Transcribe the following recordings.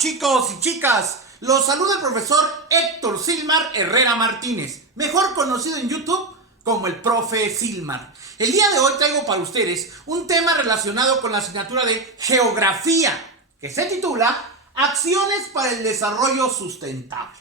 Chicos y chicas, los saluda el profesor Héctor Silmar Herrera Martínez, mejor conocido en YouTube como el profe Silmar. El día de hoy traigo para ustedes un tema relacionado con la asignatura de Geografía, que se titula Acciones para el Desarrollo Sustentable.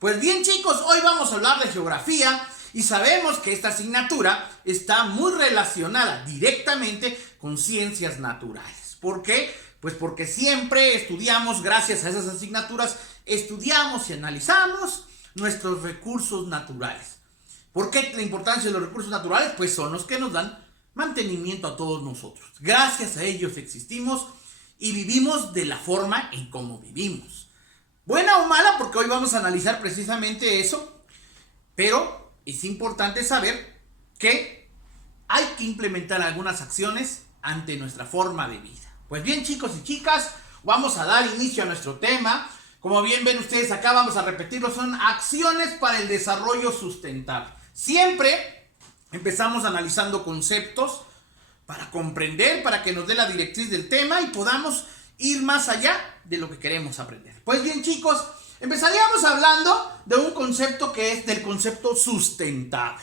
Pues bien, chicos, hoy vamos a hablar de geografía y sabemos que esta asignatura está muy relacionada directamente con ciencias naturales. ¿Por qué? Pues porque siempre estudiamos, gracias a esas asignaturas, estudiamos y analizamos nuestros recursos naturales. ¿Por qué la importancia de los recursos naturales? Pues son los que nos dan mantenimiento a todos nosotros. Gracias a ellos existimos y vivimos de la forma en cómo vivimos. Buena o mala, porque hoy vamos a analizar precisamente eso, pero es importante saber que hay que implementar algunas acciones ante nuestra forma de vida. Pues bien, chicos y chicas, vamos a dar inicio a nuestro tema. Como bien ven ustedes acá, vamos a repetirlo, son acciones para el desarrollo sustentable. Siempre empezamos analizando conceptos para comprender, para que nos dé la directriz del tema y podamos ir más allá de lo que queremos aprender. Pues bien, chicos, empezaríamos hablando de un concepto que es del concepto sustentable.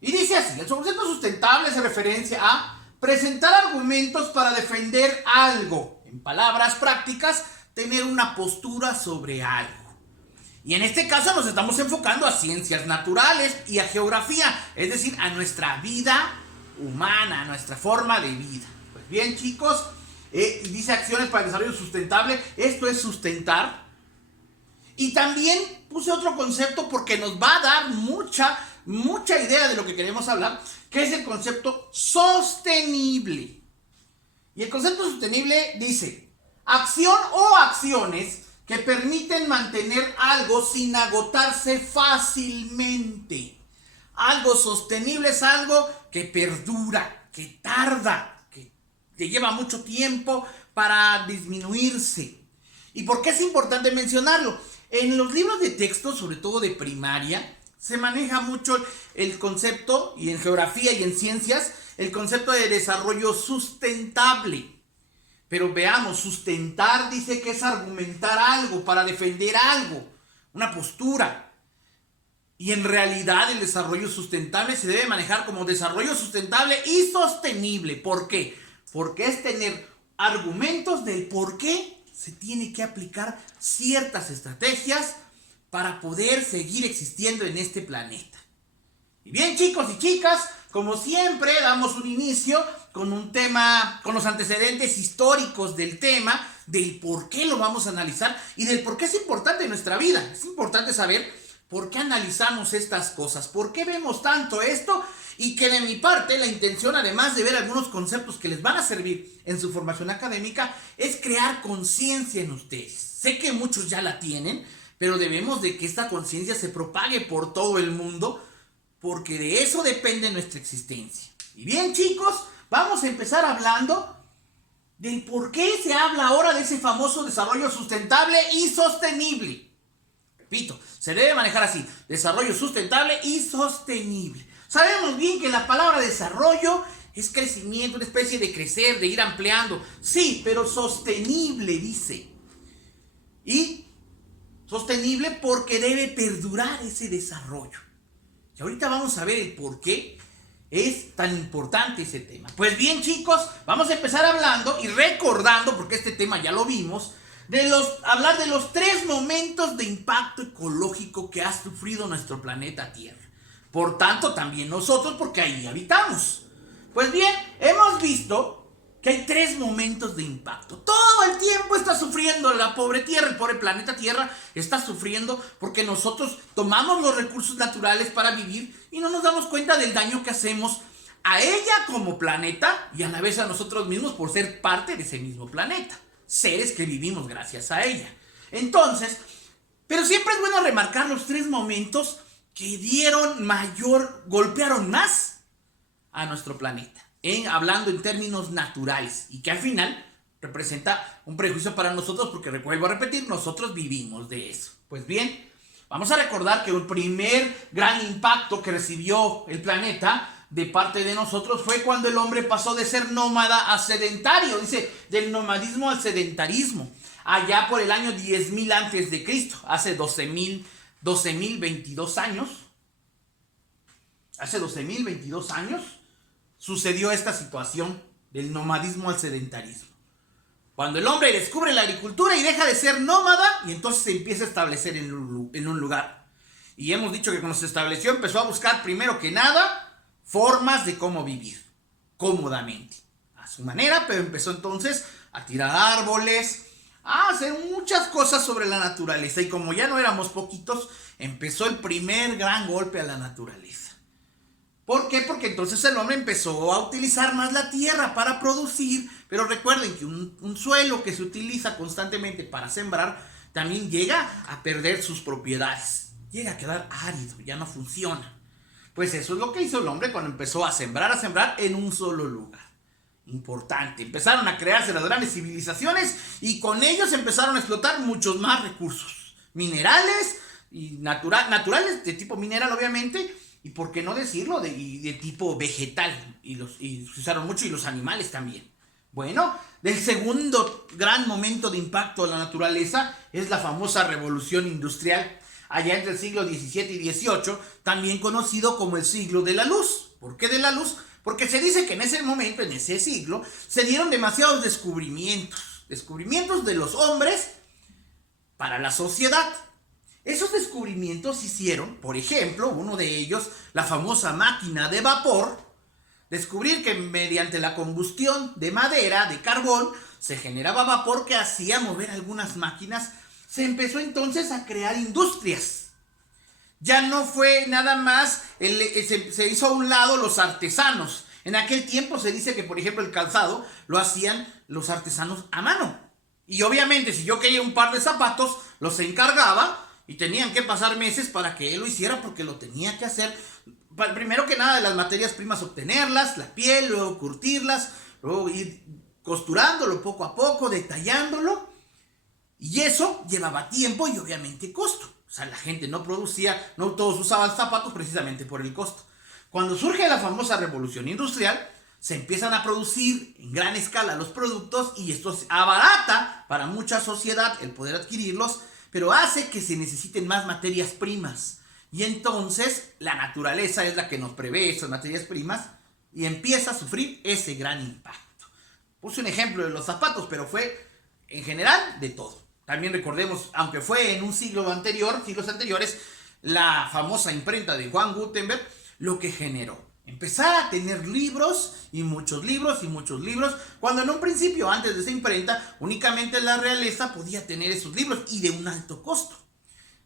Y dice así: el concepto sustentable hace referencia a presentar argumentos para defender algo. En palabras prácticas, tener una postura sobre algo. Y en este caso nos estamos enfocando a ciencias naturales y a geografía, es decir, a nuestra vida humana, a nuestra forma de vida. Pues bien, chicos, dice acciones para el desarrollo sustentable. Esto es sustentar. Y también puse otro concepto porque nos va a dar mucha idea de lo que queremos hablar, que es el concepto sostenible. Y el concepto sostenible dice: acción o acciones que permiten mantener algo sin agotarse fácilmente. Algo sostenible es algo que perdura, que tarda, que te lleva mucho tiempo para disminuirse. ¿Y por qué es importante mencionarlo? En los libros de texto, sobre todo de primaria, se maneja mucho el concepto, y en geografía y en ciencias, el concepto de desarrollo sustentable. Pero veamos, sustentar dice que es argumentar algo, para defender algo, una postura. Y en realidad el desarrollo sustentable se debe manejar como desarrollo sustentable y sostenible. ¿Por qué? Porque es tener argumentos del por qué se tiene que aplicar ciertas estrategias para poder seguir existiendo en este planeta. Y bien, chicos y chicas, como siempre damos un inicio con un tema, con los antecedentes históricos del tema, del por qué lo vamos a analizar y del por qué es importante en nuestra vida. Es importante saber por qué analizamos estas cosas, por qué vemos tanto esto, y que de mi parte la intención, además de ver algunos conceptos que les van a servir en su formación académica, es crear conciencia en ustedes. Sé que muchos ya la tienen, pero debemos de que esta conciencia se propague por todo el mundo, porque de eso depende nuestra existencia. Y bien, chicos, vamos a empezar hablando del por qué se habla ahora de ese famoso desarrollo sustentable y sostenible. Repito, se debe manejar así: desarrollo sustentable y sostenible. Sabemos bien que la palabra desarrollo es crecimiento, una especie de crecer, de ir ampliando. Sí, pero sostenible dice. Y sostenible porque debe perdurar ese desarrollo. Y ahorita vamos a ver el por qué es tan importante ese tema. Pues bien, chicos, vamos a empezar hablando y recordando, porque este tema ya lo vimos, hablar de los 3 momentos de impacto ecológico que ha sufrido nuestro planeta Tierra. Por tanto, también nosotros, porque ahí habitamos. Pues bien, hemos visto que hay 3 momentos de impacto. Todo el tiempo está sufriendo la pobre Tierra, el pobre planeta Tierra está sufriendo porque nosotros tomamos los recursos naturales para vivir y no nos damos cuenta del daño que hacemos a ella como planeta y a la vez a nosotros mismos por ser parte de ese mismo planeta. Seres que vivimos gracias a ella. Entonces, pero siempre es bueno remarcar los 3 momentos que golpearon más a nuestro planeta, hablando en términos naturales, y que al final representa un prejuicio para nosotros, porque vuelvo a repetir, nosotros vivimos de eso. Pues bien, vamos a recordar que el primer gran impacto que recibió el planeta de parte de nosotros fue cuando el hombre pasó de ser nómada a sedentario, dice, del nomadismo al sedentarismo. allá por el año 10.000 antes de Cristo, hace 12.022 años. Hace 12.022 años sucedió esta situación del nomadismo al sedentarismo. Cuando el hombre descubre la agricultura y deja de ser nómada, y entonces se empieza a establecer en un lugar. Y hemos dicho que cuando se estableció empezó a buscar primero que nada formas de cómo vivir cómodamente, a su manera, pero empezó entonces a tirar árboles, a hacer muchas cosas sobre la naturaleza. Y como ya no éramos poquitos, empezó el primer gran golpe a la naturaleza. ¿Por qué? Porque entonces el hombre empezó a utilizar más la tierra para producir, pero recuerden que un suelo que se utiliza constantemente para sembrar también llega a perder sus propiedades, llega a quedar árido, ya no funciona. Pues eso es lo que hizo el hombre cuando empezó a sembrar en un solo lugar. Importante, empezaron a crearse las grandes civilizaciones y con ellos empezaron a explotar muchos más recursos, minerales y naturales de tipo mineral obviamente, y por qué no decirlo, de tipo vegetal, y se usaron mucho, y los animales también. Bueno, el segundo gran momento de impacto a la naturaleza es la famosa revolución industrial, allá entre el siglo XVII y XVIII, también conocido como el siglo de la luz. ¿Por qué de la luz? Porque se dice que en ese momento, en ese siglo, se dieron demasiados descubrimientos de los hombres para la sociedad. Esos descubrimientos hicieron, por ejemplo, uno de ellos, la famosa máquina de vapor, descubrir que mediante la combustión de madera, de carbón, se generaba vapor que hacía mover algunas máquinas. Se empezó entonces a crear industrias. Ya no fue nada más, se hizo a un lado los artesanos. En aquel tiempo se dice que, por ejemplo, el calzado lo hacían los artesanos a mano. Y obviamente, si yo quería un par de zapatos, los encargaba y tenían que pasar meses para que él lo hiciera, porque lo tenía que hacer. Primero que nada, de las materias primas obtenerlas, la piel, luego curtirlas, luego ir costurándolo poco a poco, detallándolo. Y eso llevaba tiempo y obviamente costo. O sea, la gente no producía, no todos usaban zapatos precisamente por el costo. Cuando surge la famosa revolución industrial, se empiezan a producir en gran escala los productos y esto abarata para mucha sociedad el poder adquirirlos, pero hace que se necesiten más materias primas. Y entonces la naturaleza es la que nos provee esas materias primas y empieza a sufrir ese gran impacto. Puse un ejemplo de los zapatos, pero fue en general de todo. También recordemos, aunque fue en un siglos anteriores, la famosa imprenta de Juan Gutenberg, lo que generó empezar a tener libros, cuando en un principio, antes de esa imprenta, únicamente la realeza podía tener esos libros y de un alto costo.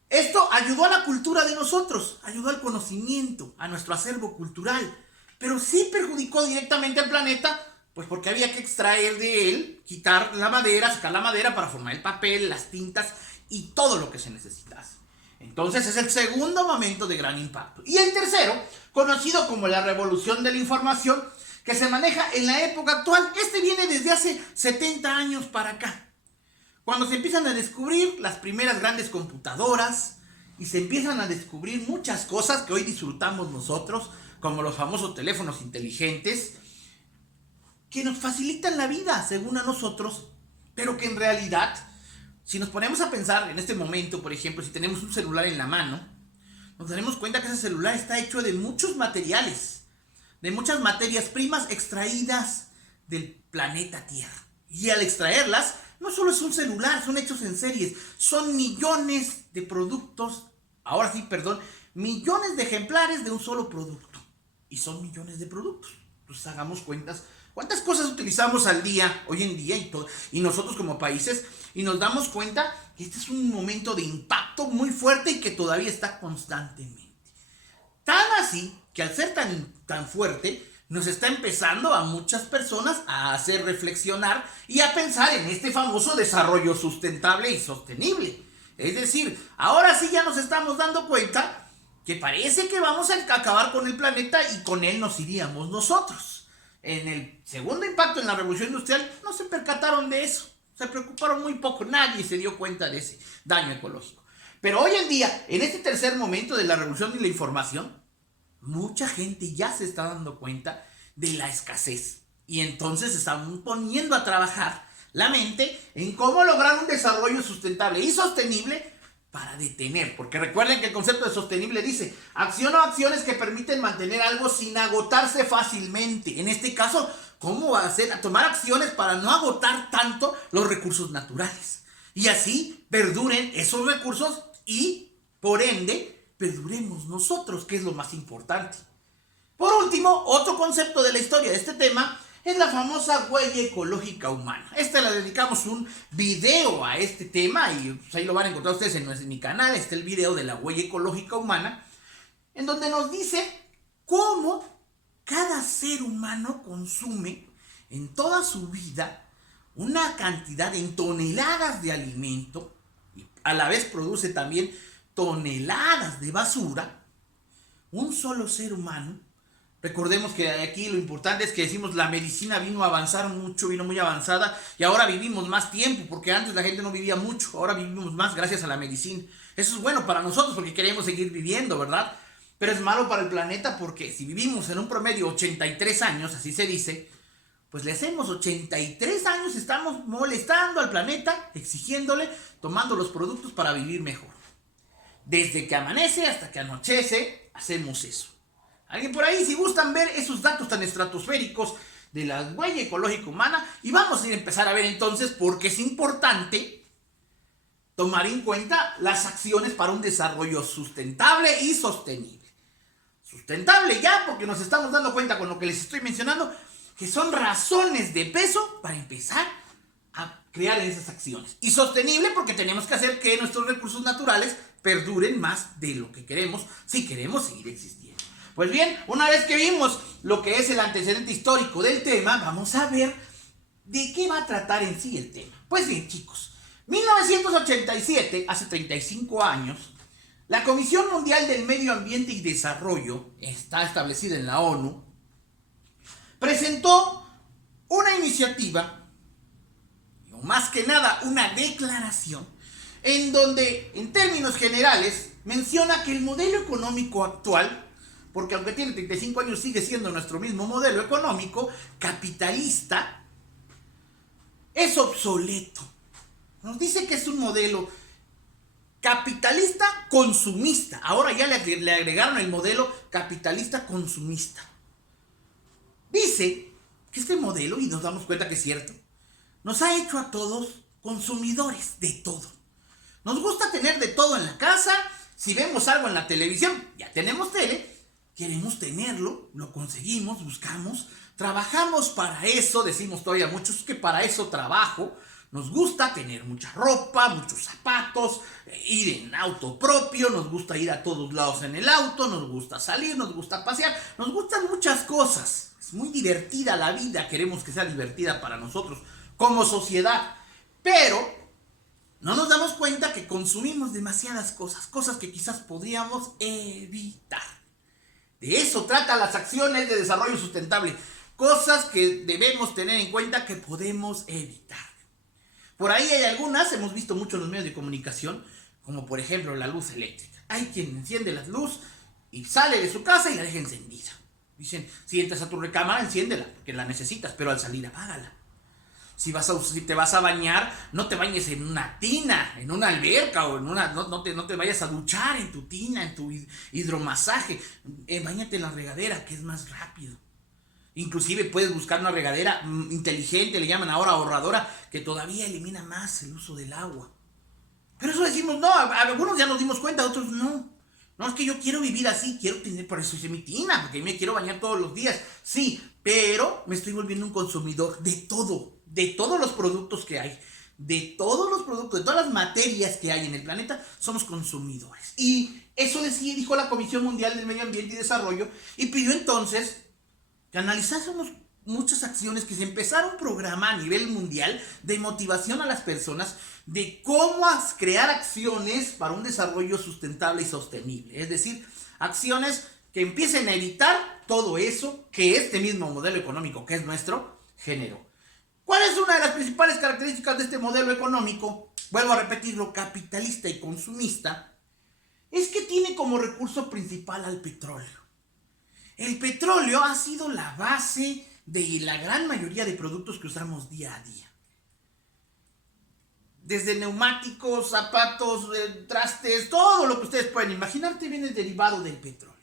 Esto ayudó a la cultura de nosotros, ayudó al conocimiento, a nuestro acervo cultural, pero sí perjudicó directamente al planeta, pues porque había que extraer de él, quitar la madera, sacar la madera para formar el papel, las tintas y todo lo que se necesitase. Entonces es el segundo momento de gran impacto. Y el tercero, conocido como la revolución de la información, que se maneja en la época actual. Este viene desde hace 70 años para acá, cuando se empiezan a descubrir las primeras grandes computadoras y se empiezan a descubrir muchas cosas que hoy disfrutamos nosotros, como los famosos teléfonos inteligentes, que nos facilitan la vida según a nosotros, pero que en realidad, si nos ponemos a pensar en este momento, por ejemplo, si tenemos un celular en la mano, nos daremos cuenta que ese celular está hecho de muchos materiales, de muchas materias primas extraídas del planeta Tierra. Y al extraerlas, no solo es un celular, son hechos en series, son millones de productos, millones de ejemplares de un solo producto. Y son millones de productos. Entonces hagamos cuentas, ¿cuántas cosas utilizamos al día, hoy en día, y nosotros como países? Y nos damos cuenta que este es un momento de impacto muy fuerte y que todavía está constantemente. Tan así que al ser tan fuerte, nos está empezando a muchas personas a hacer reflexionar y a pensar en este famoso desarrollo sustentable y sostenible. Es decir, ahora sí ya nos estamos dando cuenta que parece que vamos a acabar con el planeta y con él nos iríamos nosotros. En el segundo impacto en la revolución industrial no se percataron de eso. Se preocuparon muy poco, nadie se dio cuenta de ese daño ecológico. Pero hoy en día, en este tercer momento de la revolución de la información, mucha gente ya se está dando cuenta de la escasez. Y entonces se están poniendo a trabajar la mente en cómo lograr un desarrollo sustentable y sostenible para detener, porque recuerden que el concepto de sostenible dice acción o acciones que permiten mantener algo sin agotarse fácilmente. En este caso, ¿cómo va a hacer? A tomar acciones para no agotar tanto los recursos naturales y así perduren esos recursos y por ende perduremos nosotros, que es lo más importante. Por último, otro concepto de la historia de este tema es la famosa huella ecológica humana. Le dedicamos un video a este tema y pues, ahí lo van a encontrar ustedes en mi canal. Está el video de la huella ecológica humana, en donde nos dice cómo cada ser humano consume en toda su vida una cantidad en toneladas de alimento y a la vez produce también toneladas de basura. Un solo ser humano. Recordemos que aquí lo importante es que decimos la medicina vino a avanzar mucho, vino muy avanzada y ahora vivimos más tiempo, porque antes la gente no vivía mucho, ahora vivimos más gracias a la medicina. Eso es bueno para nosotros porque queremos seguir viviendo, ¿verdad? Pero es malo para el planeta porque si vivimos en un promedio 83 años, así se dice, pues le hacemos 83 años, estamos molestando al planeta, exigiéndole, tomando los productos para vivir mejor. Desde que amanece hasta que anochece, hacemos eso. Alguien por ahí, si gustan ver esos datos tan estratosféricos de la huella ecológica humana, y vamos a empezar a ver entonces por qué es importante tomar en cuenta las acciones para un desarrollo sustentable y sostenible. Sustentable ya, porque nos estamos dando cuenta con lo que les estoy mencionando, que son razones de peso para empezar a crear esas acciones. Y sostenible porque tenemos que hacer que nuestros recursos naturales perduren más de lo que queremos, si queremos seguir existiendo. Pues bien, una vez que vimos lo que es el antecedente histórico del tema, vamos a ver de qué va a tratar en sí el tema. Pues bien, chicos, 1987, hace 35 años, la Comisión Mundial del Medio Ambiente y Desarrollo, está establecida en la ONU, presentó una iniciativa, o más que nada una declaración, en donde, en términos generales, menciona que el modelo económico actual, porque aunque tiene 35 años sigue siendo nuestro mismo modelo económico, capitalista, es obsoleto. Nos dice que es un modelo capitalista consumista. Ahora ya le agregaron el modelo capitalista consumista. Dice que este modelo, y nos damos cuenta que es cierto, nos ha hecho a todos consumidores de todo. Nos gusta tener de todo en la casa. Si vemos algo en la televisión, ya tenemos tele, queremos tenerlo, lo conseguimos, buscamos, trabajamos para eso, decimos todavía muchos que para eso trabajo. Nos gusta tener mucha ropa, muchos zapatos, ir en auto propio, nos gusta ir a todos lados en el auto, nos gusta salir, nos gusta pasear, nos gustan muchas cosas. Es muy divertida la vida, queremos que sea divertida para nosotros como sociedad, pero no nos damos cuenta que consumimos demasiadas cosas, cosas que quizás podríamos evitar. De eso trata las acciones de desarrollo sustentable, cosas que debemos tener en cuenta que podemos evitar. Por ahí hay algunas, hemos visto mucho en los medios de comunicación, como por ejemplo la luz eléctrica. Hay quien enciende la luz y sale de su casa y la deja encendida. Dicen, si entras a tu recámara, enciéndela, porque la necesitas, pero al salir apágala. Si te vas a bañar, no te bañes en una tina, en una alberca, o en una, no te vayas a duchar en tu tina, en tu hidromasaje. Báñate en la regadera, que es más rápido. Inclusive puedes buscar una regadera inteligente, le llaman ahora ahorradora, que todavía elimina más el uso del agua. Pero eso decimos, no, a algunos ya nos dimos cuenta, a otros no. No, es que yo quiero vivir así, quiero tener, por eso hice mi tina, porque me quiero bañar todos los días. Sí, pero me estoy volviendo un consumidor de todos los productos que hay, de todos los productos, de todas las materias que hay en el planeta, somos consumidores. Y eso dijo la Comisión Mundial del Medio Ambiente y Desarrollo, y pidió entonces que analizásemos muchas acciones, que se empezara un programa a nivel mundial de motivación a las personas de cómo crear acciones para un desarrollo sustentable y sostenible. Es decir, acciones que empiecen a evitar todo eso que este mismo modelo económico que es nuestro generó. ¿Cuál es una de las principales características de este modelo económico? Vuelvo a repetirlo, capitalista y consumista. Es que tiene como recurso principal al petróleo. El petróleo ha sido la base de la gran mayoría de productos que usamos día a día. desde neumáticos, zapatos, trastes, todo lo que ustedes pueden imaginar viene derivado del petróleo.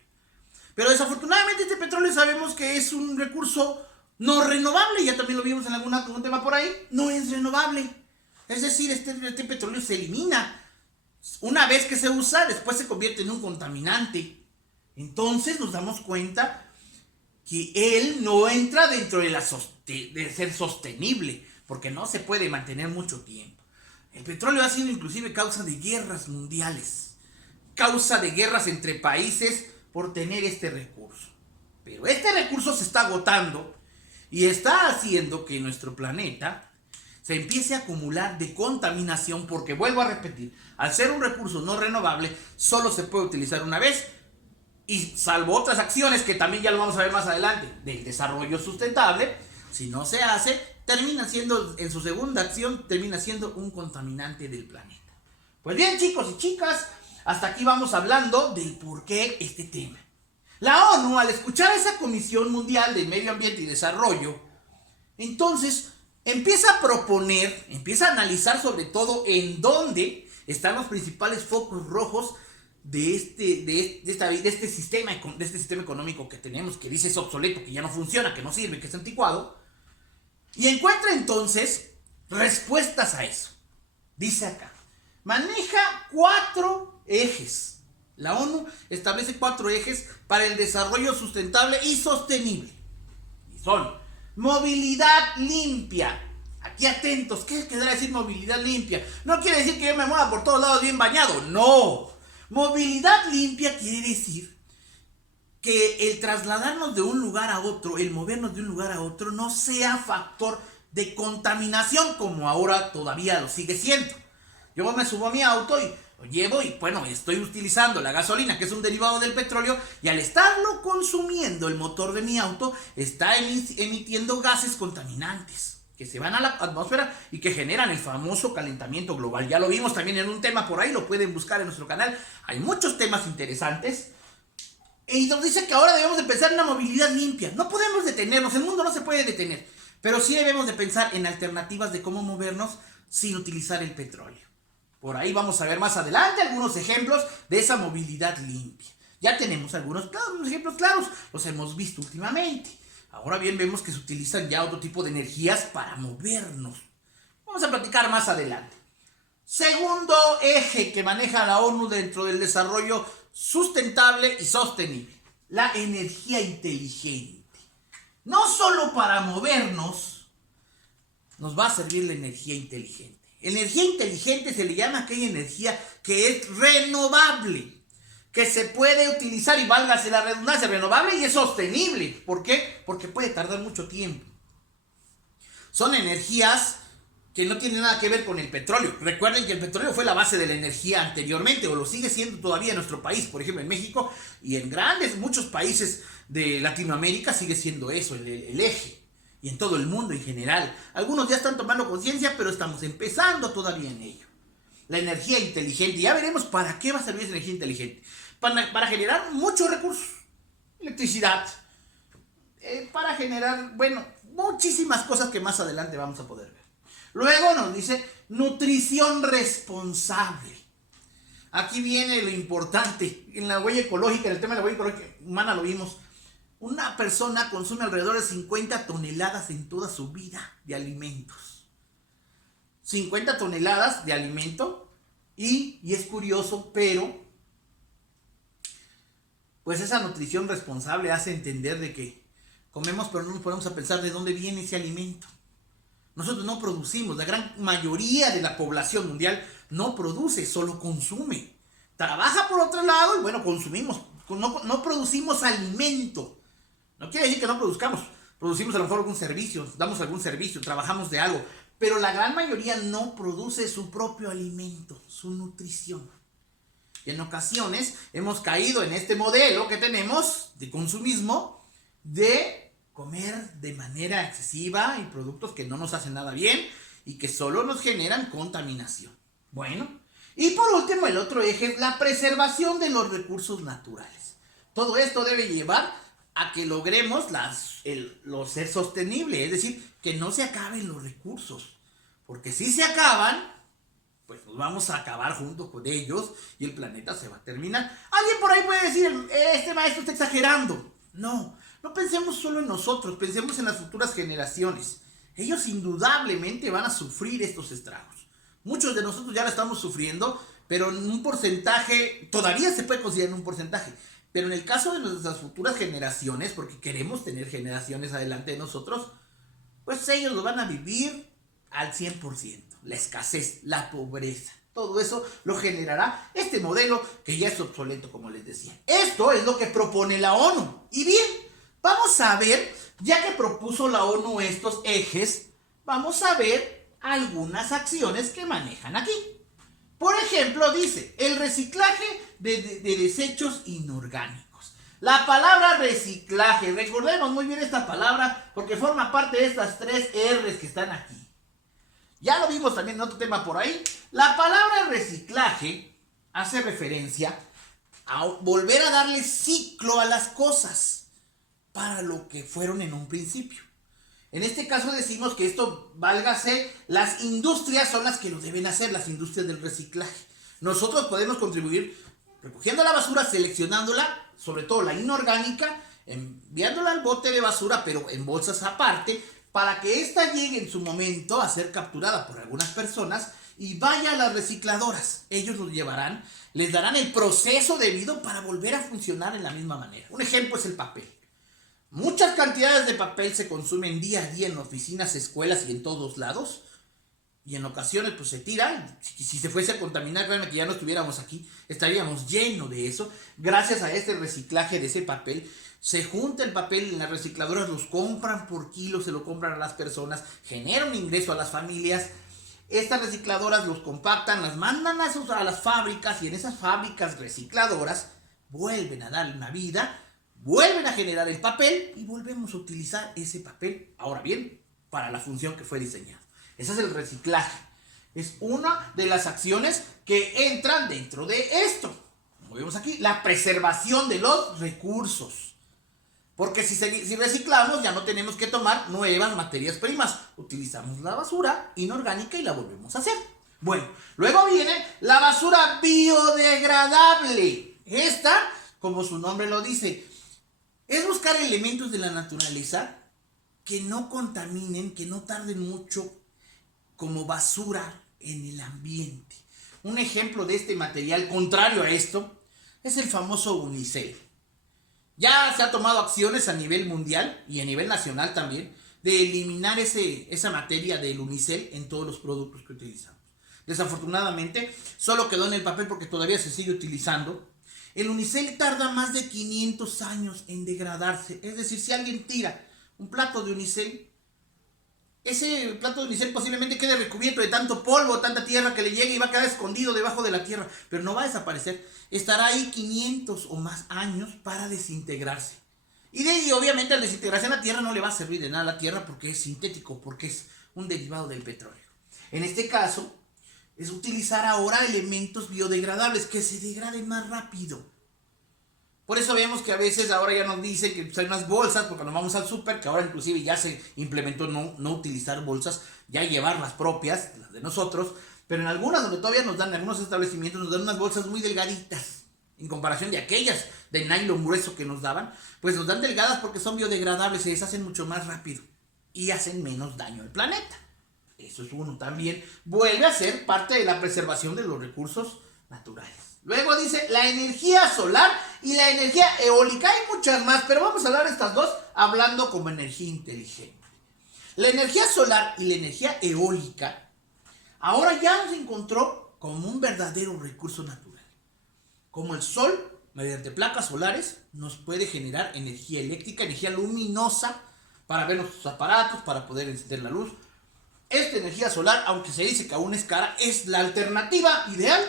Pero desafortunadamente este petróleo sabemos que es un recurso no renovable, ya también lo vimos en algún tema por ahí, no es renovable. Es decir, este petróleo se elimina. Una vez que se usa, después se convierte en un contaminante. Entonces nos damos cuenta que él no entra dentro de ser sostenible, porque no se puede mantener mucho tiempo. El petróleo ha sido inclusive causa de guerras mundiales, causa de guerras entre países por tener este recurso. Pero este recurso se está agotando y está haciendo que nuestro planeta se empiece a acumular de contaminación, porque vuelvo a repetir, al ser un recurso no renovable, solo se puede utilizar una vez, y salvo otras acciones que también ya lo vamos a ver más adelante, del desarrollo sustentable, si no se hace, termina siendo, en su segunda acción, termina siendo un contaminante del planeta. Pues bien, chicos y chicas, hasta aquí vamos hablando del por qué este tema. La ONU, al escuchar a esa Comisión Mundial de Medio Ambiente y Desarrollo, entonces empieza a proponer, empieza a analizar sobre todo en dónde están los principales focos rojos de este sistema económico que tenemos, que dice es obsoleto, que ya no funciona, que no sirve, que es anticuado, y encuentra entonces respuestas a eso. Dice acá, maneja 4 ejes. La ONU establece 4 ejes para el desarrollo sustentable y sostenible. Y son movilidad limpia. Aquí atentos, ¿qué querrá decir movilidad limpia? No quiere decir que yo me mueva por todos lados bien bañado, no. Movilidad limpia quiere decir que el trasladarnos de un lugar a otro, el movernos de un lugar a otro, no sea factor de contaminación como ahora todavía lo sigue siendo. Yo me subo a mi auto y lo llevo y bueno, estoy utilizando la gasolina, que es un derivado del petróleo, y al estarlo consumiendo el motor de mi auto está emitiendo gases contaminantes que se van a la atmósfera y que generan el famoso calentamiento global. Ya lo vimos también en un tema por ahí, lo pueden buscar en nuestro canal. Hay muchos temas interesantes. Y nos dice que ahora debemos de pensar en una movilidad limpia. No podemos detenernos, el mundo no se puede detener. Pero sí debemos de pensar en alternativas de cómo movernos sin utilizar el petróleo. Por ahí vamos a ver más adelante algunos ejemplos de esa movilidad limpia. Ya tenemos algunos ejemplos claros, los hemos visto últimamente. Ahora bien vemos que se utilizan ya otro tipo de energías para movernos. Vamos a platicar más adelante. Segundo eje que maneja la ONU dentro del desarrollo sustentable y sostenible: la energía inteligente. No solo para movernos nos va a servir la energía inteligente. Energía inteligente se le llama aquella energía que es renovable, que se puede utilizar, y válgase la redundancia, renovable y es sostenible. ¿Por qué? Porque puede tardar mucho tiempo. Son energías que no tienen nada que ver con el petróleo. Recuerden que el petróleo fue la base de la energía anteriormente, o lo sigue siendo todavía en nuestro país, por ejemplo en México, y en muchos países de Latinoamérica sigue siendo eso, el eje, y en todo el mundo en general. Algunos ya están tomando conciencia, pero estamos empezando todavía en ello. La energía inteligente, ya veremos para qué va a servir esa energía inteligente. Para generar muchos recursos, electricidad, para generar, bueno, muchísimas cosas que más adelante vamos a poder ver. Luego nos dice nutrición responsable. Aquí viene lo importante. En la huella ecológica, en el tema de la huella ecológica humana lo vimos. Una persona consume alrededor de 50 toneladas en toda su vida de alimentos. 50 toneladas de alimento. Y es curioso, pero pues esa nutrición responsable hace entender de que comemos, pero no nos ponemos a pensar de dónde viene ese alimento. Nosotros no producimos, la gran mayoría de la población mundial no produce, solo consume. Trabaja por otro lado y bueno, consumimos, no producimos alimento. No quiere decir que no produzcamos, producimos a lo mejor algún servicio, damos algún servicio, trabajamos de algo, pero la gran mayoría no produce su propio alimento, su nutrición. Y en ocasiones hemos caído en este modelo que tenemos de consumismo, de comer de manera excesiva y productos que no nos hacen nada bien y que solo nos generan contaminación. Bueno, y por último el otro eje es la preservación de los recursos naturales. Todo esto debe llevar a que logremos ser sostenible, es decir, que no se acaben los recursos, porque si se acaban, pues nos vamos a acabar junto con ellos y el planeta se va a terminar. Alguien por ahí puede decir, este maestro está exagerando. No, no pensemos solo en nosotros, pensemos en las futuras generaciones. Ellos indudablemente van a sufrir estos estragos. Muchos de nosotros ya lo estamos sufriendo, pero en un porcentaje, todavía se puede considerar un porcentaje. Pero en el caso de nuestras futuras generaciones, porque queremos tener generaciones adelante de nosotros, pues ellos lo van a vivir al 100%. La escasez, la pobreza, todo eso lo generará este modelo que ya es obsoleto, como les decía. Esto es lo que propone la ONU. Y bien, vamos a ver, ya que propuso la ONU estos ejes, vamos a ver algunas acciones que manejan aquí. Por ejemplo, dice, el reciclaje de desechos inorgánicos. La palabra reciclaje, recordemos muy bien esta palabra porque forma parte de estas 3 R's que están aquí. Ya lo vimos también en otro tema por ahí. La palabra reciclaje hace referencia a volver a darle ciclo a las cosas para lo que fueron en un principio. En este caso decimos que esto, válgase, las industrias son las que lo deben hacer, las industrias del reciclaje. Nosotros podemos contribuir recogiendo la basura, seleccionándola, sobre todo la inorgánica, enviándola al bote de basura, pero en bolsas aparte, para que ésta llegue en su momento a ser capturada por algunas personas y vaya a las recicladoras. Ellos los llevarán, les darán el proceso debido para volver a funcionar en la misma manera. Un ejemplo es el papel. Muchas cantidades de papel se consumen día a día en oficinas, escuelas y en todos lados. Y en ocasiones pues se tira. Si se fuese a contaminar, créanme que ya no estuviéramos aquí. Estaríamos llenos de eso. Gracias a este reciclaje de ese papel, se junta el papel en las recicladoras, los compran por kilo, se lo compran a las personas, genera un ingreso a las familias. Estas recicladoras los compactan, las mandan a las fábricas y en esas fábricas recicladoras vuelven a darle una vida, vuelven a generar el papel y volvemos a utilizar ese papel, ahora bien, para la función que fue diseñado. Ese es el reciclaje. Es una de las acciones que entran dentro de esto. Como vemos aquí, la preservación de los recursos. Porque si reciclamos ya no tenemos que tomar nuevas materias primas. Utilizamos la basura inorgánica y la volvemos a hacer. Bueno, luego viene la basura biodegradable. Esta, como su nombre lo dice, es buscar elementos de la naturaleza que no contaminen, que no tarden mucho como basura en el ambiente. Un ejemplo de este material contrario a esto es el famoso unicel. Ya se ha tomado acciones a nivel mundial y a nivel nacional también de eliminar esa materia del unicel en todos los productos que utilizamos. Desafortunadamente, solo quedó en el papel porque todavía se sigue utilizando. El unicel tarda más de 500 años en degradarse. Es decir, si alguien tira un plato de unicel, ese plato de unicel posiblemente quede recubierto de tanto polvo, tanta tierra que le llegue y va a quedar escondido debajo de la tierra, pero no va a desaparecer. Estará ahí 500 o más años para desintegrarse. Y de ahí, obviamente, al desintegrarse en la tierra no le va a servir de nada a la tierra porque es sintético, porque es un derivado del petróleo. En este caso, es utilizar ahora elementos biodegradables que se degraden más rápido. Por eso vemos que a veces ahora ya nos dicen que hay unas bolsas, porque cuando vamos al súper, que ahora inclusive ya se implementó no utilizar bolsas, ya llevar las propias, las de nosotros, pero en algunas donde todavía nos dan, en algunos establecimientos nos dan unas bolsas muy delgaditas, en comparación de aquellas de nylon grueso que nos daban, pues nos dan delgadas porque son biodegradables, se deshacen mucho más rápido y hacen menos daño al planeta. Eso es uno también. Vuelve a ser parte de la preservación de los recursos naturales. Luego dice la energía solar y la energía eólica. Hay muchas más, pero vamos a hablar de estas dos hablando como energía inteligente. La energía solar y la energía eólica ahora ya se encontró como un verdadero recurso natural. Como el sol, mediante placas solares, nos puede generar energía eléctrica, energía luminosa para ver nuestros aparatos, para poder encender la luz. Esta energía solar, aunque se dice que aún es cara, es la alternativa ideal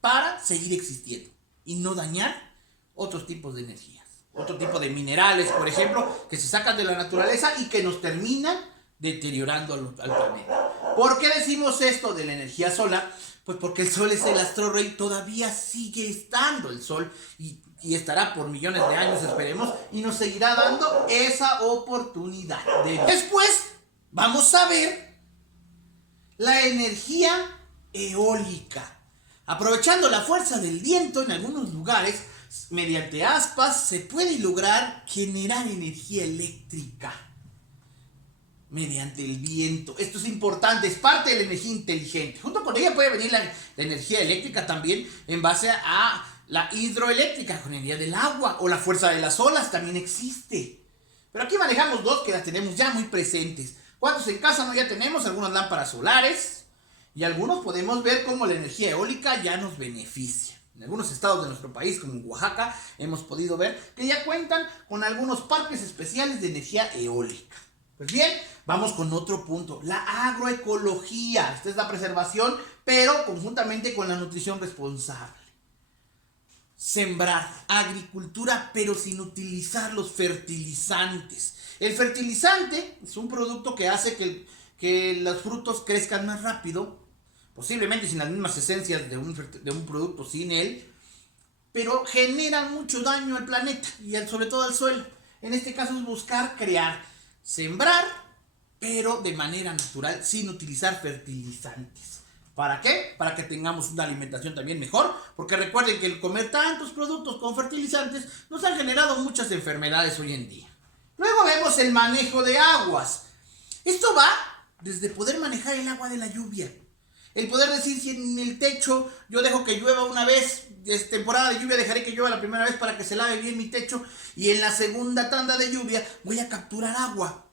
para seguir existiendo y no dañar otros tipos de energías, otro tipo de minerales, por ejemplo, que se sacan de la naturaleza y que nos terminan deteriorando al planeta. ¿Por qué decimos esto de la energía solar? Pues porque el sol es el astro rey, todavía sigue estando el sol y estará por millones de años, esperemos, y nos seguirá dando esa oportunidad. Después vamos a ver la energía eólica. Aprovechando la fuerza del viento en algunos lugares, mediante aspas se puede lograr generar energía eléctrica mediante el viento. Esto es importante, es parte de la energía inteligente. Junto con ella puede venir la energía eléctrica también en base a la hidroeléctrica, con energía del agua, o la fuerza de las olas también existe. Pero aquí manejamos dos que las tenemos ya muy presentes. ¿Cuántos en casa no ya tenemos? Algunas lámparas solares, y algunos podemos ver cómo la energía eólica ya nos beneficia. En algunos estados de nuestro país, como en Oaxaca, hemos podido ver que ya cuentan con algunos parques especiales de energía eólica. Pues bien, vamos con otro punto, la agroecología. Esta es la preservación, pero conjuntamente con la nutrición responsable. Sembrar, agricultura, pero sin utilizar los fertilizantes. El fertilizante es un producto que hace que los frutos crezcan más rápido, posiblemente sin las mismas esencias de un producto sin él, pero genera mucho daño al planeta y sobre todo al suelo. En este caso es buscar crear, sembrar, pero de manera natural, sin utilizar fertilizantes. ¿Para qué? Para que tengamos una alimentación también mejor, porque recuerden que el comer tantos productos con fertilizantes nos han generado muchas enfermedades hoy en día. Luego vemos el manejo de aguas. Esto va desde poder manejar el agua de la lluvia. El poder decir, si en el techo yo dejo que llueva una vez, es temporada de lluvia, dejaré que llueva la primera vez para que se lave bien mi techo, y en la segunda tanda de lluvia voy a capturar agua.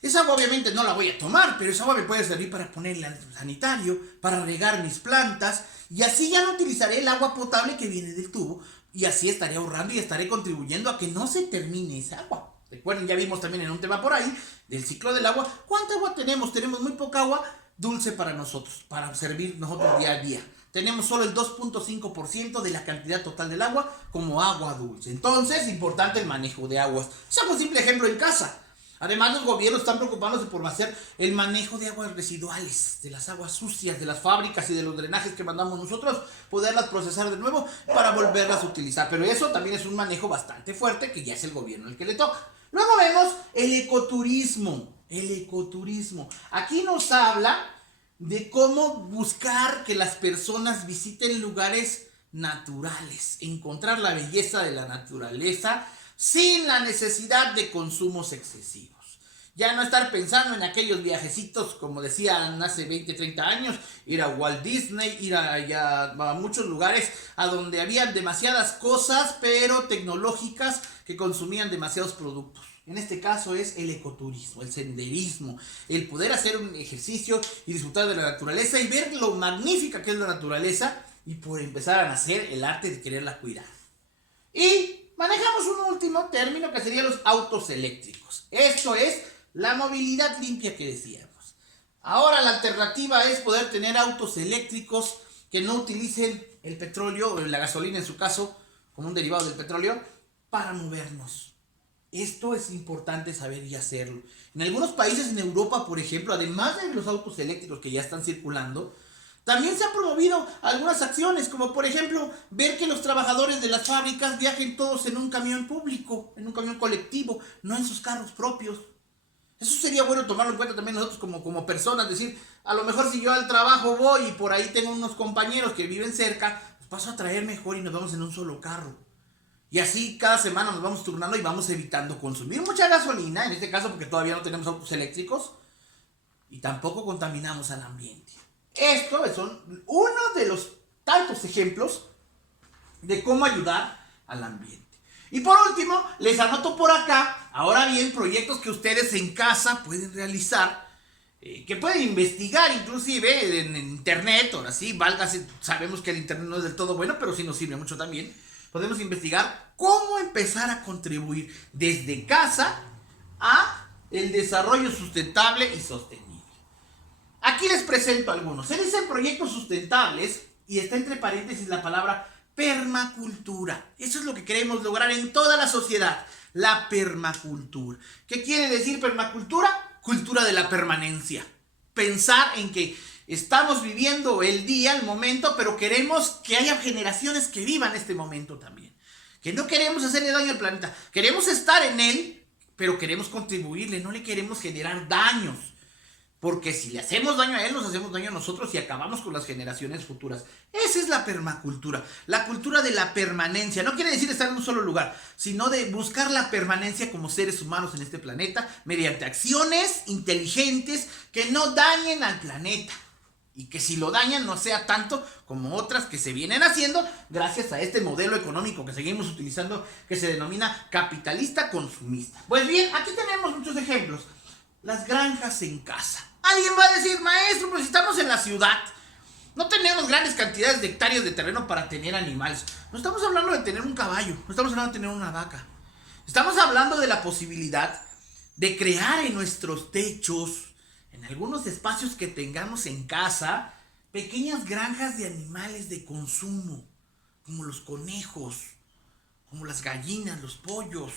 Esa agua obviamente no la voy a tomar, pero esa agua me puede servir para ponerla al sanitario, para regar mis plantas, y así ya no utilizaré el agua potable que viene del tubo, y así estaré ahorrando y estaré contribuyendo a que no se termine esa agua. Recuerden, ya vimos también en un tema por ahí del ciclo del agua. ¿Cuánta agua tenemos? Tenemos muy poca agua dulce para nosotros, para servir nosotros día a día. Tenemos solo el 2.5% de la cantidad total del agua como agua dulce. Entonces, importante el manejo de aguas. Saco un simple ejemplo en casa. Además, los gobiernos están preocupándose por hacer el manejo de aguas residuales, de las aguas sucias, de las fábricas y de los drenajes que mandamos nosotros, poderlas procesar de nuevo para volverlas a utilizar. Pero eso también es un manejo bastante fuerte que ya es el gobierno el que le toca. Luego vemos el ecoturismo. El ecoturismo. Aquí nos habla de cómo buscar que las personas visiten lugares naturales, encontrar la belleza de la naturaleza sin la necesidad de consumos excesivos. Ya no estar pensando en aquellos viajecitos, como decían hace 20, 30 años, ir a Walt Disney, ir a muchos lugares a donde había demasiadas cosas, pero tecnológicas, que consumían demasiados productos. En este caso es el ecoturismo, el senderismo, el poder hacer un ejercicio y disfrutar de la naturaleza y ver lo magnífica que es la naturaleza, y por empezar a nacer el arte de quererla cuidar. Y manejamos un último término que serían los autos eléctricos. Esto es la movilidad limpia que decíamos. Ahora la alternativa es poder tener autos eléctricos que no utilicen el petróleo o la gasolina, en su caso, como un derivado del petróleo, para movernos. Esto es importante saber y hacerlo. En algunos países en Europa, por ejemplo, además de los autos eléctricos que ya están circulando, también se han promovido algunas acciones, como por ejemplo, ver que los trabajadores de las fábricas viajen todos en un camión público, en un camión colectivo, no en sus carros propios. Eso sería bueno tomarlo en cuenta también nosotros como personas, decir, a lo mejor si yo al trabajo voy y por ahí tengo unos compañeros que viven cerca, pues paso a traer mejor y nos vamos en un solo carro. Y así cada semana nos vamos turnando y vamos evitando consumir mucha gasolina, en este caso porque todavía no tenemos autos eléctricos, y tampoco contaminamos al ambiente. Estos son uno de los tantos ejemplos de cómo ayudar al ambiente. Y por último, les anoto por acá, ahora bien, proyectos que ustedes en casa pueden realizar, que pueden investigar inclusive en internet. Ahora sí, válgase, sabemos que el internet no es del todo bueno, pero sí nos sirve mucho también. Podemos investigar cómo empezar a contribuir desde casa a el desarrollo sustentable y sostenible. Aquí les presento algunos. Se dicen proyectos sustentables y está entre paréntesis la palabra permacultura. Eso es lo que queremos lograr en toda la sociedad, la permacultura. ¿Qué quiere decir permacultura? Cultura de la permanencia. Pensar en que estamos viviendo el día, el momento, pero queremos que haya generaciones que vivan este momento también. Que no queremos hacerle daño al planeta. Queremos estar en él, pero queremos contribuirle, no le queremos generar daños. Porque si le hacemos daño a él, nos hacemos daño a nosotros y acabamos con las generaciones futuras. Esa es la permacultura, la cultura de la permanencia. No quiere decir estar en un solo lugar, sino de buscar la permanencia como seres humanos en este planeta mediante acciones inteligentes que no dañen al planeta. Y que si lo dañan no sea tanto como otras que se vienen haciendo gracias a este modelo económico que seguimos utilizando, que se denomina capitalista consumista. Pues bien, aquí tenemos muchos ejemplos. Las granjas en casa. Alguien va a decir, maestro, pues estamos en la ciudad. No tenemos grandes cantidades de hectáreas de terreno para tener animales. No estamos hablando de tener un caballo, no estamos hablando de tener una vaca. Estamos hablando de la posibilidad de crear en nuestros techos, en algunos espacios que tengamos en casa, pequeñas granjas de animales de consumo, como los conejos, como las gallinas, los pollos.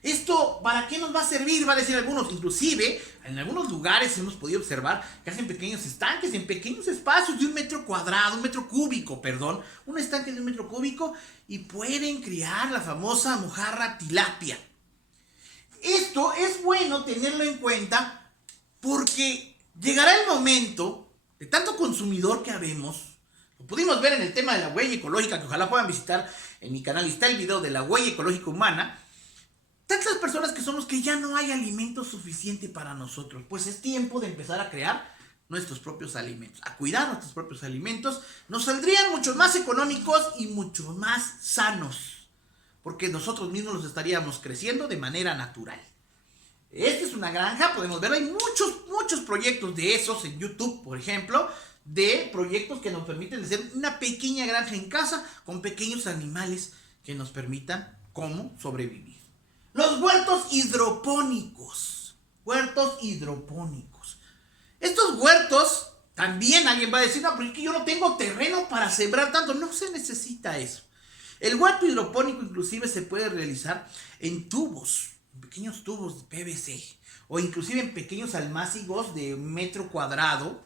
¿Esto para qué nos va a servir? Va a decir algunos. Inclusive, en algunos lugares hemos podido observar que hacen pequeños estanques en pequeños espacios de 1 metro cuadrado, 1 metro cúbico, perdón. Un estanque de 1 metro cúbico y pueden criar la famosa mojarra tilapia. Esto es bueno tenerlo en cuenta porque llegará el momento de tanto consumidor que habemos. Lo pudimos ver en el tema de la huella ecológica, que ojalá puedan visitar en mi canal. Está el video de la huella ecológica humana. Tantas personas que somos que ya no hay alimento suficiente para nosotros. Pues es tiempo de empezar a crear nuestros propios alimentos, a cuidar nuestros propios alimentos. Nos saldrían mucho más económicos y mucho más sanos, porque nosotros mismos los estaríamos creciendo de manera natural. Esta es una granja, podemos ver, hay muchos proyectos de esos en YouTube, por ejemplo, de proyectos que nos permiten hacer una pequeña granja en casa con pequeños animales que nos permitan cómo sobrevivir. Los huertos hidropónicos. Huertos hidropónicos. Estos huertos, también alguien va a decir, no, pero es que yo no tengo terreno para sembrar tanto. No se necesita eso. El huerto hidropónico inclusive se puede realizar en tubos, en pequeños tubos de PVC, o inclusive en pequeños almácigos de 1 metro cuadrado,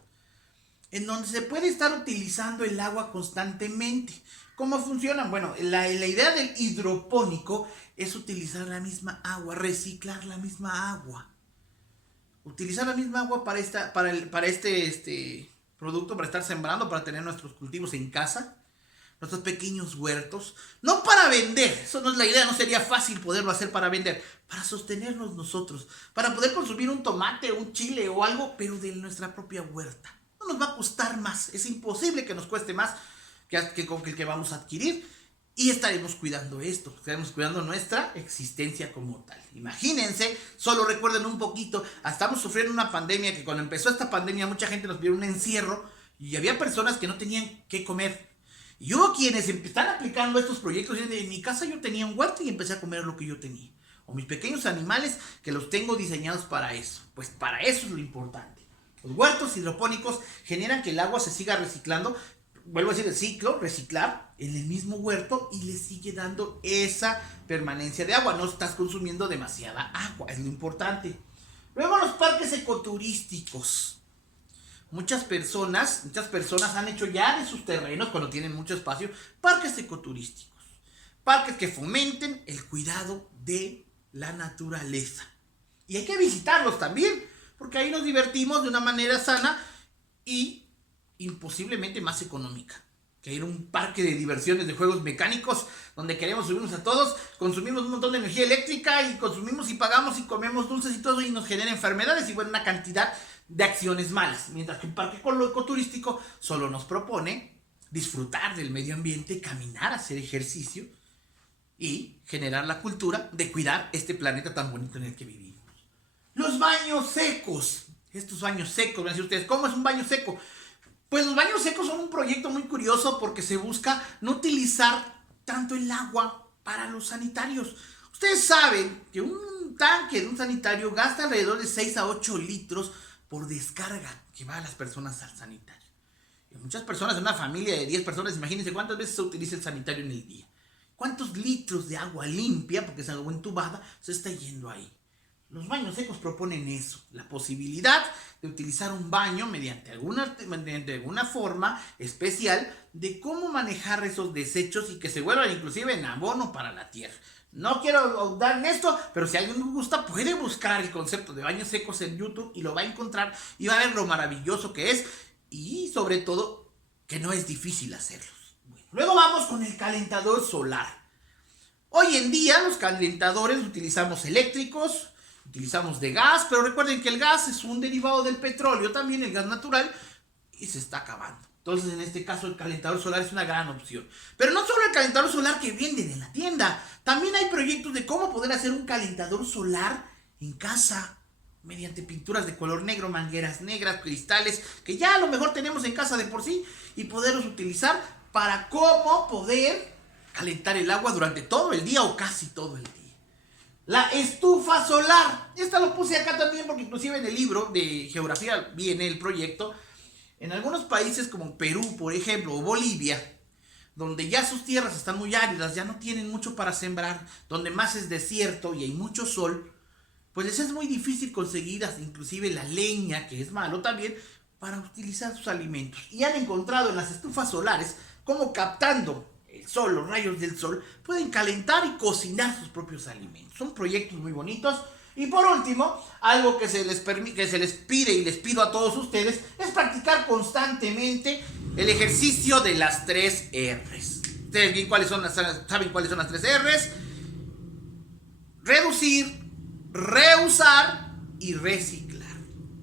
en donde se puede estar utilizando el agua constantemente. ¿Cómo funcionan? Bueno, la idea del hidropónico es utilizar la misma agua, reciclar la misma agua. Utilizar la misma agua para este producto, para estar sembrando, para tener nuestros cultivos en casa, nuestros pequeños huertos. No para vender, eso no es la idea, no sería fácil poderlo hacer para vender. Para sostenernos nosotros, para poder consumir un tomate, un chile o algo, pero de nuestra propia huerta. No nos va a costar más, es imposible que nos cueste más que con el que vamos a adquirir, y estaremos cuidando esto, estaremos cuidando nuestra existencia como tal. Imagínense, solo recuerden un poquito, estamos sufriendo una pandemia, que cuando empezó esta pandemia mucha gente nos vio un encierro y había personas que no tenían qué comer. Y hubo quienes están aplicando estos proyectos y en mi casa yo tenía un huerto y empecé a comer lo que yo tenía. O mis pequeños animales que los tengo diseñados para eso. Pues para eso es lo importante. Los huertos hidropónicos generan que el agua se siga reciclando. Vuelvo a decir el ciclo, reciclar en el mismo huerto y le sigue dando esa permanencia de agua. No estás consumiendo demasiada agua, es lo importante. Luego los parques ecoturísticos. Muchas personas han hecho ya de sus terrenos, cuando tienen mucho espacio, parques ecoturísticos. Parques que fomenten el cuidado de la naturaleza. Y hay que visitarlos también, porque ahí nos divertimos de una manera sana y imposiblemente más económica que ir a un parque de diversiones de juegos mecánicos donde queremos subirnos a todos, consumimos un montón de energía eléctrica y consumimos y pagamos y comemos dulces y todo y nos genera enfermedades y bueno, una cantidad de acciones malas, mientras que un parque ecoturístico solo nos propone disfrutar del medio ambiente, caminar, hacer ejercicio y generar la cultura de cuidar este planeta tan bonito en el que vivimos. Los baños secos. Estos baños secos, van a decir ustedes, ¿cómo es un baño seco? Pues los baños secos son un proyecto muy curioso porque se busca no utilizar tanto el agua para los sanitarios. Ustedes saben que un tanque de un sanitario gasta alrededor de 6 a 8 litros por descarga que va a las personas al sanitario. Y muchas personas, en una familia de 10 personas, imagínense cuántas veces se utiliza el sanitario en el día. ¿Cuántos litros de agua limpia, porque es agua entubada, se está yendo ahí? Los baños secos proponen eso, la posibilidad de utilizar un baño mediante alguna forma especial de cómo manejar esos desechos y que se vuelvan inclusive en abono para la tierra. No quiero ahondar en esto, pero si alguien me gusta, puede buscar el concepto de baños secos en YouTube y lo va a encontrar y va a ver lo maravilloso que es y sobre todo que no es difícil hacerlos. Bueno, luego vamos con el calentador solar. Hoy en día los calentadores utilizamos eléctricos, utilizamos de gas, pero recuerden que el gas es un derivado del petróleo, también el gas natural, y se está acabando. Entonces, en este caso, el calentador solar es una gran opción. Pero no solo el calentador solar que venden en la tienda, también hay proyectos de cómo poder hacer un calentador solar en casa, mediante pinturas de color negro, mangueras negras, cristales, que ya a lo mejor tenemos en casa de por sí, y poderlos utilizar para cómo poder calentar el agua durante todo el día o casi todo el día. La estufa solar. Esta lo puse acá también porque inclusive en el libro de geografía viene el proyecto. En algunos países como Perú, por ejemplo, o Bolivia, donde ya sus tierras están muy áridas, ya no tienen mucho para sembrar, donde más es desierto y hay mucho sol, pues les es muy difícil conseguir hasta inclusive la leña, que es malo también, para utilizar sus alimentos. Y han encontrado en las estufas solares cómo captando el sol, los rayos del sol, pueden calentar y cocinar sus propios alimentos. Son proyectos muy bonitos. Y por último, algo que se les pide y les pido a todos ustedes es practicar constantemente el ejercicio de las 3 R's. Ustedes bien saben cuáles son las 3 R's. Reducir, reusar y reciclar.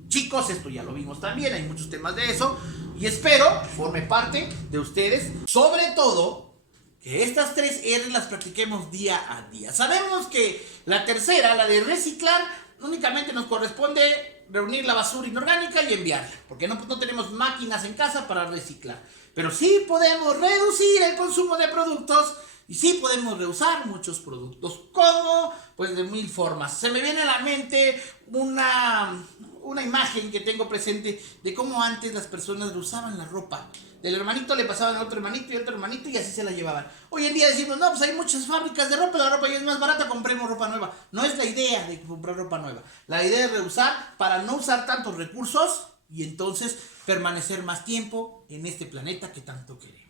Chicos, esto ya lo vimos también, hay muchos temas de eso y espero que forme parte de ustedes. Sobre todo, que estas 3 R las practiquemos día a día. Sabemos que la tercera, la de reciclar, únicamente nos corresponde reunir la basura inorgánica y enviarla, porque no tenemos máquinas en casa para reciclar. Pero sí podemos reducir el consumo de productos y sí podemos reusar muchos productos. ¿Cómo? Pues de 1000 formas. Se me viene a la mente una imagen que tengo presente de cómo antes las personas reusaban la ropa. Del hermanito le pasaban a otro hermanito y otro hermanito y así se la llevaban. Hoy en día decimos, no, pues hay muchas fábricas de ropa, la ropa ya es más barata, compremos ropa nueva. No es la idea de comprar ropa nueva. La idea es reusar para no usar tantos recursos y entonces permanecer más tiempo en este planeta que tanto queremos.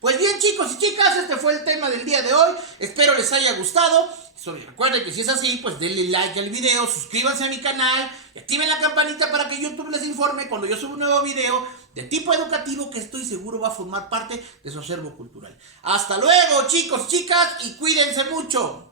Pues bien, chicos y chicas, este fue el tema del día de hoy. Espero les haya gustado. Recuerden que si es así, pues denle like al video, suscríbanse a mi canal y activen la campanita para que YouTube les informe cuando yo suba un nuevo video de tipo educativo que estoy seguro va a formar parte de su acervo cultural. Hasta luego, chicos, chicas, y cuídense mucho.